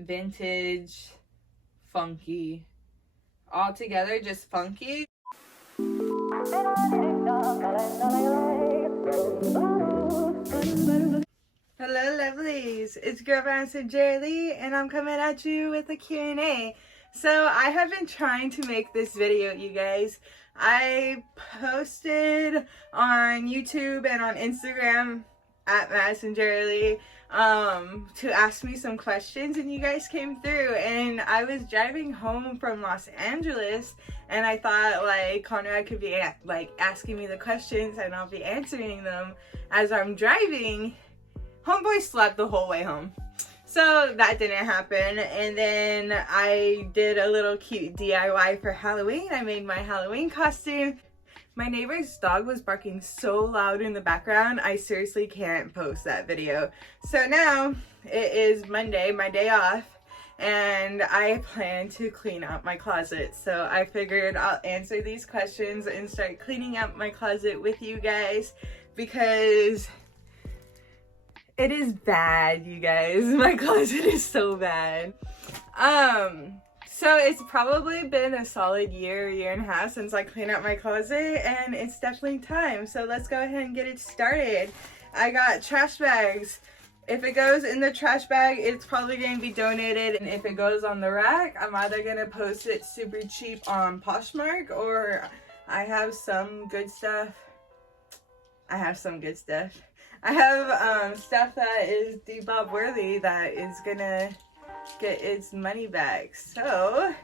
vintage, funky, all together, just funky. Hello lovelies, it's girl MaddisonJaralee and I'm coming at you with a Q&A. So I have been trying to make this video, you guys. I posted on YouTube and on Instagram at MaddisonJaralee to ask me some questions, and you guys came through. And I was driving home from Los Angeles and I thought like Conrad could be like asking me the questions and I'll be answering them as I'm driving. Homeboy slept the whole way home, so that didn't happen. And then I did a little cute DIY for Halloween. I made my Halloween costume. My neighbor's dog was barking so loud in the background, I seriously can't post that video. So now it is Monday, my day off, and I plan to clean out my closet. So I figured I'll answer these questions and start cleaning out my closet with you guys, because it is bad, you guys. My closet is so bad. So it's probably been a solid year and a half since I cleaned out my closet, and it's definitely time. So let's go ahead and get it started. I got trash bags. If it goes in the trash bag, it's probably going to be donated. And if it goes on the rack, I'm either going to post it super cheap on Poshmark, or I have some good stuff. I have stuff that is debop worthy that is gonna get its money back. So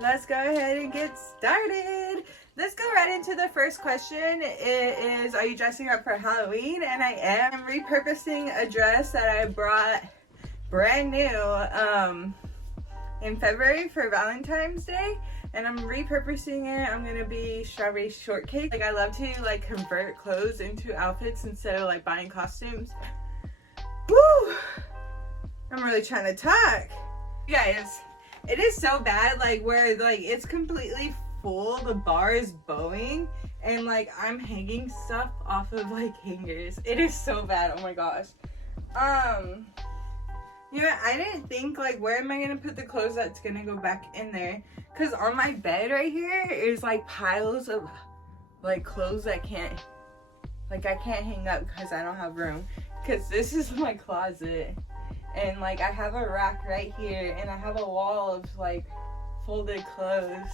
let's go ahead and get started. Let's go right into the first question. It is, are you dressing up for Halloween? And I am. I'm repurposing a dress that I brought brand new in February for Valentine's Day. And I'm repurposing it. I'm gonna be strawberry shortcake. Like, I love to like convert clothes into outfits instead of like buying costumes. Woo! I'm really trying to talk. You guys, it is so bad, like where like it's completely full, the bar is bowing, and like I'm hanging stuff off of like hangers. It is so bad, oh my gosh. You know, I didn't think like, where am I gonna put the clothes that's gonna go back in there? Because on my bed right here is like piles of like clothes that can't, like I can't hang up because I don't have room. Because this is my closet, and like I have a rack right here, and I have a wall of like folded clothes.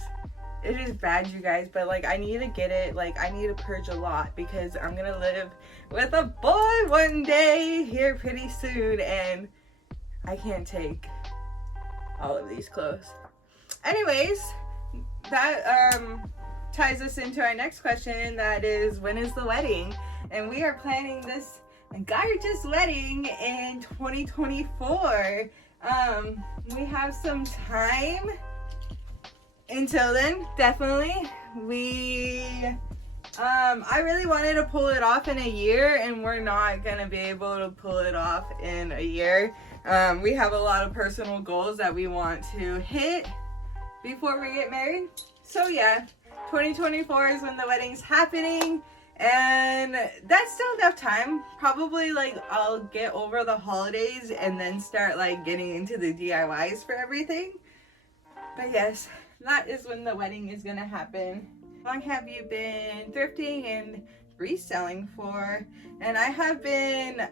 It is bad, you guys, but like I need to get it, like I need to purge a lot, because I'm gonna live with a boy one day here pretty soon, and I can't take all of these clothes. Anyways, that ties us into our next question, that is, when is the wedding? And we are planning this gorgeous wedding in 2024. We have some time until then, definitely. I really wanted to pull it off in a year, and we're not gonna be able to pull it off in a year. We have a lot of personal goals that we want to hit before we get married. So yeah, 2024 is when the wedding's happening, and that's still enough time. Probably like I'll get over the holidays and then start like getting into the DIYs for everything. But yes, that is when the wedding is gonna happen. How long have you been thrifting and reselling for? And I have been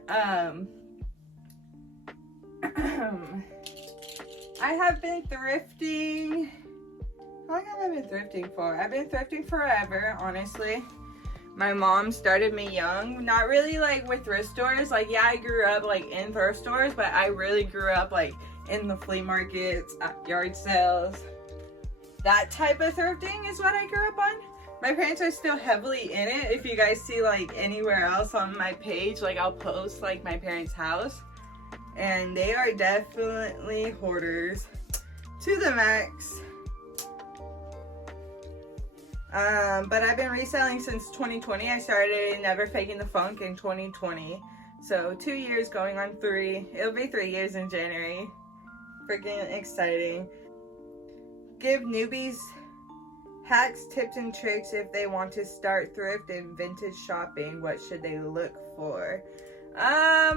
I have been thrifting. How long have I been thrifting for? I've been thrifting forever, honestly. My mom started me young. Not really like with thrift stores. Like, yeah, I grew up like in thrift stores, but I really grew up like in the flea markets, yard sales. That type of thrifting is what I grew up on. My parents are still heavily in it. If you guys see like anywhere else on my page, like I'll post like my parents' house. And they are definitely hoarders to the max. But I've been reselling since 2020. I started Never Faking the Funk in 2020. So 2 years going on 3. It'll be 3 years in January. Freaking exciting. Give newbies hacks, tips, and tricks if they want to start thrift and vintage shopping. What should they look for?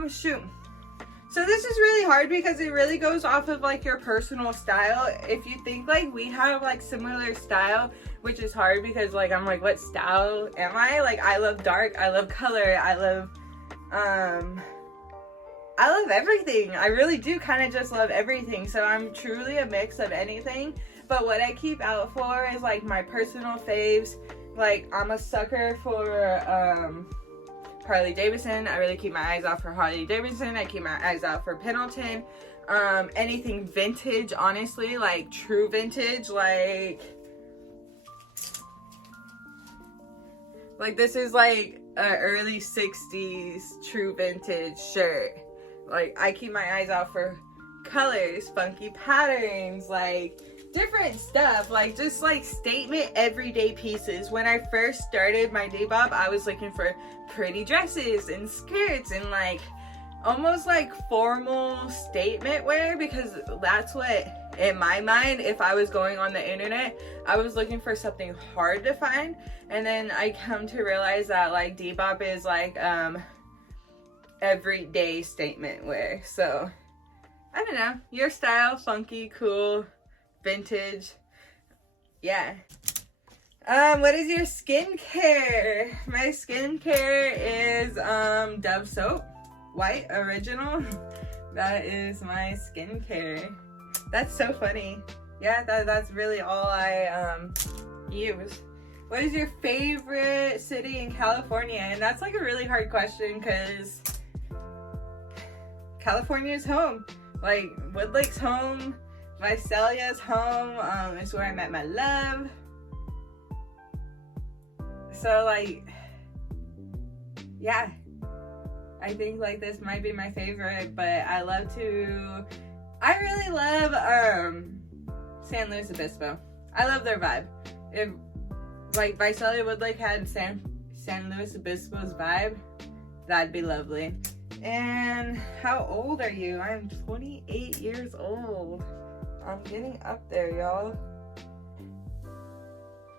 Shoot. So this is really hard because it really goes off of like your personal style. If you think like we have like similar style, which is hard because like I'm like, what style am I? Like I love dark, I love color, I love everything. I really do kind of just love everything. So I'm truly a mix of anything. But what I keep out for is like my personal faves. Like I'm a sucker for Harley Davidson. I really keep my eyes out for Harley Davidson. I keep my eyes out for Pendleton. Anything vintage, honestly, like true vintage, like this is like an early 60s true vintage shirt. Like I keep my eyes out for colors, funky patterns, like different stuff, like just like statement everyday pieces. When I first started my Depop, I was looking for pretty dresses and skirts and like almost like formal statement wear, because that's what, in my mind, if I was going on the internet, I was looking for something hard to find. And then I come to realize that like Depop is like everyday statement wear. So I don't know, your style, funky, cool, vintage, yeah. What is your skincare? My skincare is Dove soap, white original. That is my skincare. That's so funny. Yeah, that's really all I use. What is your favorite city in California? And that's like a really hard question because California is home. Like Woodlake's home, Visalia's home. It's where I met my love. So like, yeah, I think like this might be my favorite, but I really love San Luis Obispo. I love their vibe. If like Visalia Woodlake had San Luis Obispo's vibe, that'd be lovely. And how old are you? I'm 28 years old. I'm getting up there, y'all.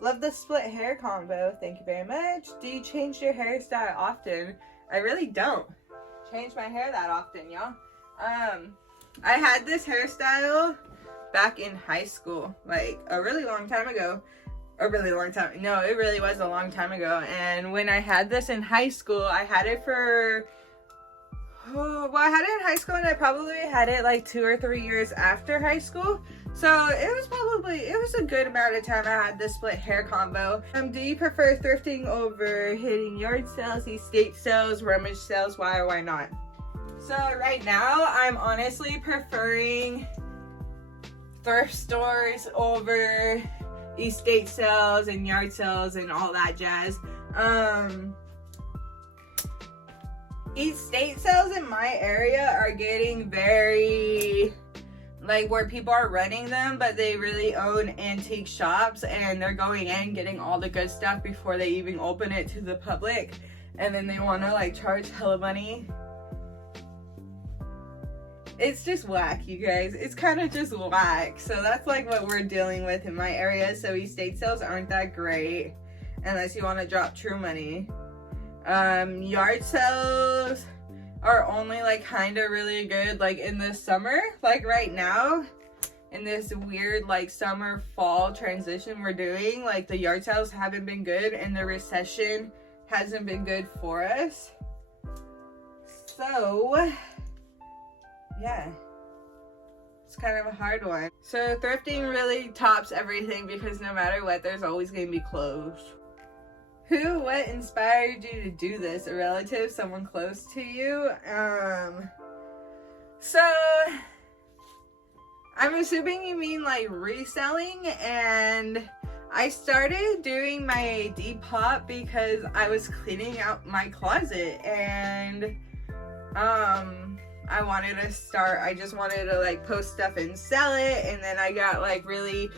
Love the split hair combo. Thank you very much. Do you change your hairstyle often? I really don't change my hair that often, y'all. I had this hairstyle back in high school, like a really long time ago. No, it really was a long time ago. And when I had this in high school, I had it for, I had it in high school, and I probably had it like 2 or 3 years after high school. So it was a good amount of time I had this split hair combo. Do you prefer thrifting over hitting yard sales, estate sales, rummage sales? Why or why not? So right now, I'm honestly preferring thrift stores over estate sales and yard sales and all that jazz. Estate sales in my area are getting very, like, where people are running them, but they really own antique shops, and they're going in getting all the good stuff before they even open it to the public, and then they want to like charge hella money. It's just whack, you guys. It's kind of just whack. So that's like what we're dealing with in my area. So estate sales aren't that great unless you want to drop true money. Yard sales are only like kind of really good like in the summer. Like right now, in this weird like summer fall transition we're doing, like the yard sales haven't been good and the recession hasn't been good for us. So yeah, it's kind of a hard one. So thrifting really tops everything because no matter what, there's always going to be clothes. What inspired you to do this? A relative, someone close to you? So I'm assuming you mean like reselling, and I started doing my Depop because I was cleaning out my closet, and I just wanted to like post stuff and sell it, and then I got like really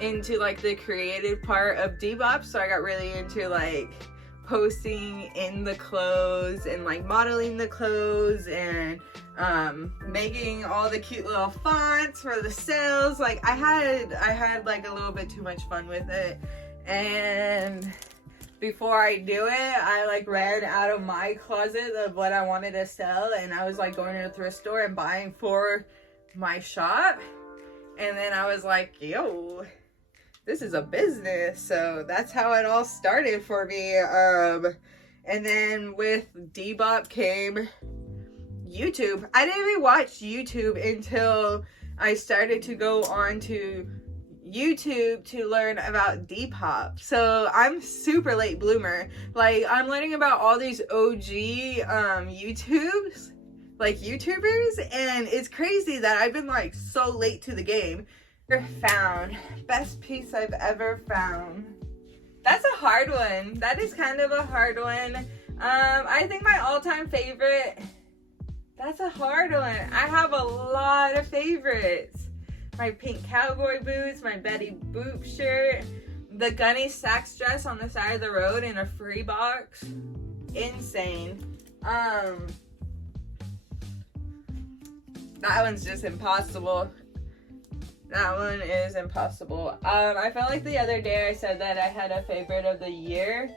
into like the creative part of Depop, so I got really into like posting in the clothes and like modeling the clothes and making all the cute little fonts for the sales. Like I had like a little bit too much fun with it, and before I do it, I like ran out of my closet of what I wanted to sell, and I was like going to a thrift store and buying for my shop. And then I was like, yo, this is a business. So that's how it all started for me. And then with Debop came YouTube. I didn't even watch YouTube until I started to go on to YouTube to learn about Depop. So I'm super late bloomer. Like, I'm learning about all these OG YouTubers, and it's crazy that I've been like so late to the game. Found best piece I've ever found. That's a hard one. That is kind of a hard one. I think my all-time favorite, that's a hard one. I have a lot of favorites. My pink cowboy boots, my Betty Boop shirt, the Gunny Sacks dress on the side of the road in a free box. Insane. That one's just impossible. That one is impossible. I felt like the other day I said that I had a favorite of the year,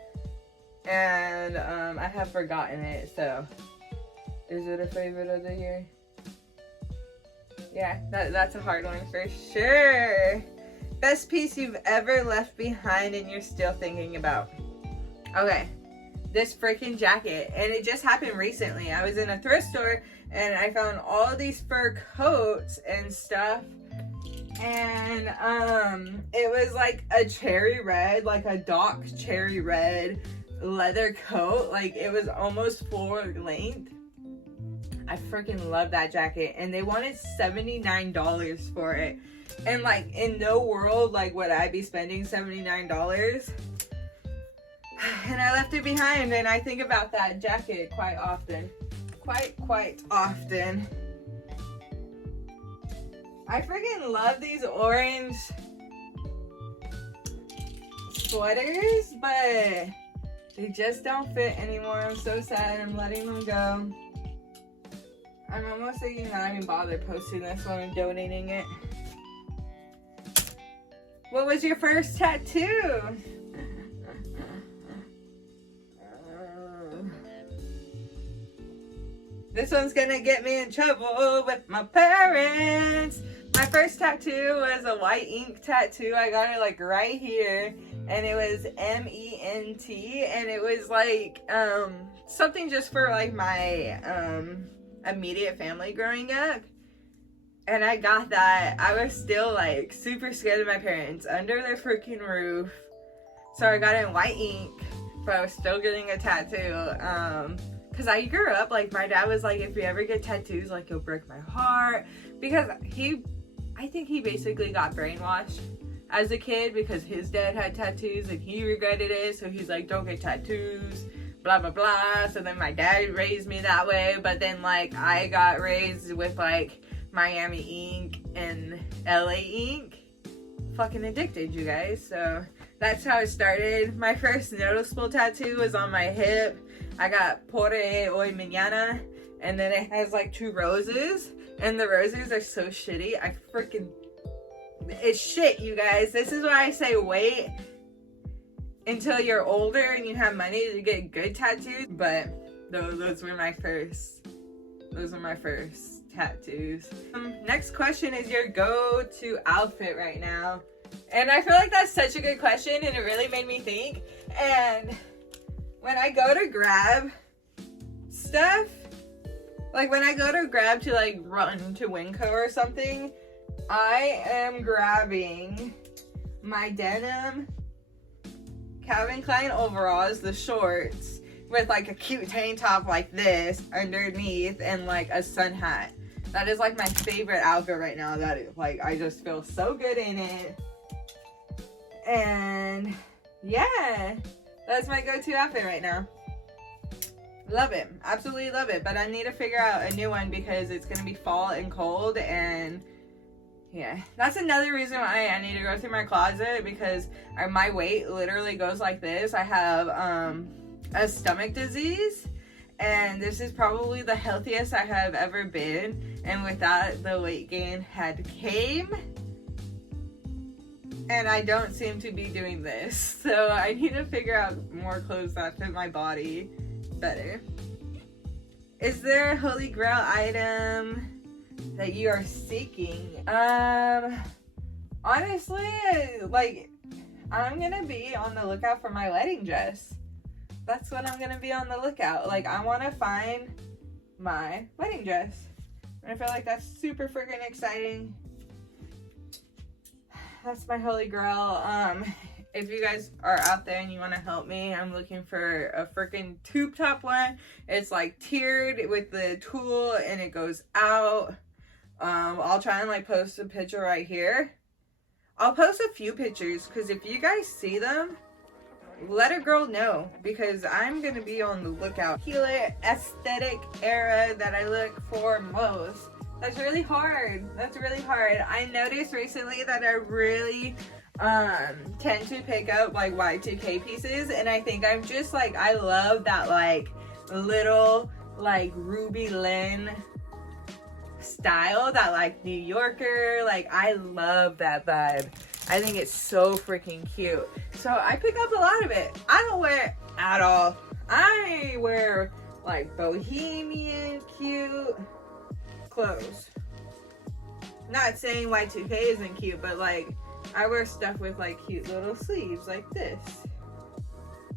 and I have forgotten it, so is it a favorite of the year? Yeah, that's a hard one for sure. Best piece you've ever left behind and you're still thinking about. Okay, this freaking jacket, and it just happened recently. I was in a thrift store and I found all these fur coats and stuff, and it was like a cherry red, like a dock cherry red leather coat. Like, it was almost full length. I freaking love that jacket, and they wanted $79 for it, and like, in no world like would I be spending $79. And I left it behind, and I think about that jacket quite often. Quite often. I freaking love these orange sweaters, but they just don't fit anymore. I'm so sad. I'm letting them go. I'm almost thinking that I even bother posting this one and donating it. What was your first tattoo? This one's gonna get me in trouble with my parents. My first tattoo was a white ink tattoo. I got it like right here, and it was MENT, and it was like something just for like my immediate family growing up. And I got that. I was still like super scared of my parents under their freaking roof, so I got it in white ink, but I was still getting a tattoo. Because I grew up, like, my dad was like, if you ever get tattoos, like, you'll break my heart. Because I think he basically got brainwashed as a kid because his dad had tattoos and he regretted it. So he's like, don't get tattoos, blah, blah, blah. So then my dad raised me that way. But then, like, I got raised with, like, Miami ink and LA ink. Fucking addicted, you guys. So that's how it started. My first noticeable tattoo was on my hip. I got Por Hoy Mañana, and then it has like 2 roses, and the roses are so shitty. It's shit, you guys. This is why I say wait until you're older and you have money to get good tattoos. But those were my first tattoos. Next question is your go-to outfit right now, and I feel like that's such a good question, and it really made me think. And when I go to grab stuff, like when I go to grab to like run to Winco or something, I am grabbing my denim Calvin Klein overalls, the shorts, with like a cute tank top like this underneath and like a sun hat. That is like my favorite outfit right now. That is like, I just feel so good in it. And yeah, that's my go-to outfit right now. Love it. Absolutely love it. But I need to figure out a new one because it's going to be fall and cold. And yeah, that's another reason why I need to go through my closet, because my weight literally goes like this. I have a stomach disease, and this is probably the healthiest I have ever been. And with that, the weight gain had came. and I don't seem to be doing this. So I need to figure out more clothes that fit my body better. Is there a holy grail item that you are seeking? Honestly, like, I'm gonna be on the lookout for my wedding dress. That's what I'm gonna be on the lookout. Like, I want to find my wedding dress. And I feel like that's super freaking exciting. That's my holy grail. If you guys are out there and you want to help me, I'm looking for a freaking tube top one. It's like tiered with the tulle and it goes out. I'll try and like post a picture right here. I'll post a few pictures because if you guys see them, let a girl know, because I'm gonna be on the lookout. Healer aesthetic era that I look for most. That's really hard. That's really hard. I noticed recently that I really tend to pick up like Y2K pieces, and I think I'm just like, I love that like little like Ruby Lynn style, that like New Yorker, like I love that vibe. I think it's so freaking cute. So I pick up a lot of it. I don't wear it at all. I wear like bohemian cute clothes. Not saying Y2K isn't cute, but like I wear stuff with like cute little sleeves like this.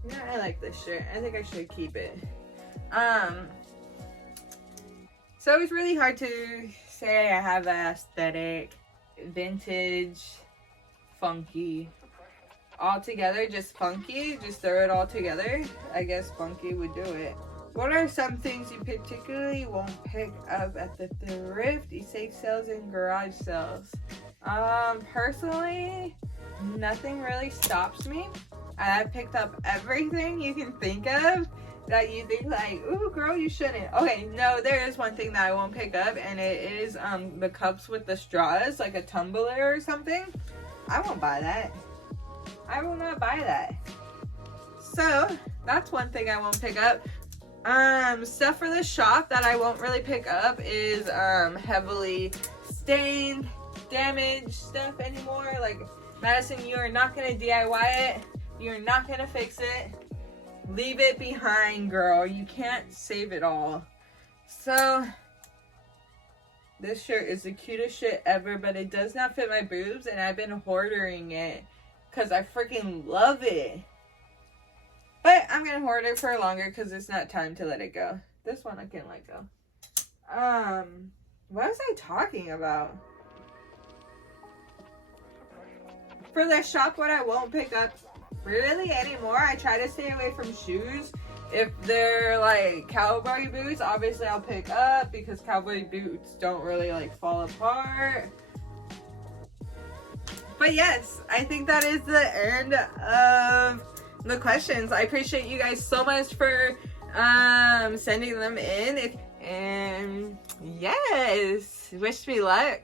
Yeah, I like this shirt. I think I should keep it. So it's really hard to say I have an aesthetic, vintage, funky, all together. Just funky, just throw it all together. I guess funky would do it. What are some things you particularly won't pick up at the thrift, estate sales, and garage sales? Personally, nothing really stops me. I've picked up everything you can think of that you think like, ooh girl, you shouldn't. Okay, no, there is one thing that I won't pick up, and it is the cups with the straws, like a tumbler or something. I won't buy that. I will not buy that. So that's one thing I won't pick up. Stuff for the shop that I won't really pick up is heavily stained, damaged stuff anymore. Like, Madison, you are not gonna DIY it. You're not gonna fix it. Leave it behind, girl. You can't save it all. So this shirt is the cutest shit ever, but it does not fit my boobs, and I've been hoarding it because I freaking love it. But I'm gonna hoard it for longer because it's not time to let it go. This one I can let go. What was I talking about? For the shop, what I won't pick up really anymore, I try to stay away from shoes. If they're like cowboy boots, obviously I'll pick up because cowboy boots don't really like fall apart. But yes, I think that is the end of the questions. I appreciate you guys so much for sending them in. And yes, wish me luck.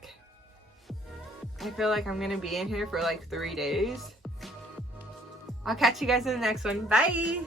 I feel like I'm gonna be in here for like 3 days. I'll catch you guys in the next one. Bye!